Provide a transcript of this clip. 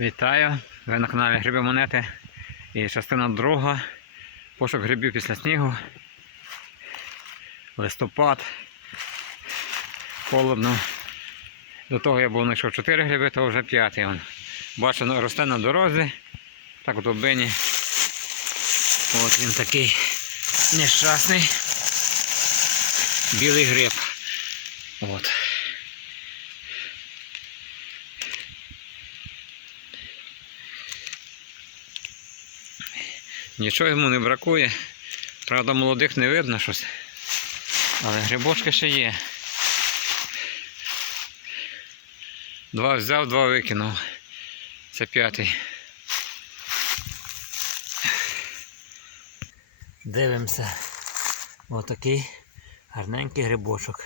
Вітаю! Ви на каналі Гриби Монети і частина друга. Пошук грибів після снігу. Листопад. Холодно. До того я був знайшов 4 гриби, то вже п'ятий. он. Бачу, ну, росте на дорозі. Так от обині. От він такий нещасний. Білий гриб. От. Нічого йому не бракує. Правда, молодих не видно щось. Але грибочки ще є. Два взяв, два викинув. Це п'ятий. Дивимося. Отакий гарненький грибочок.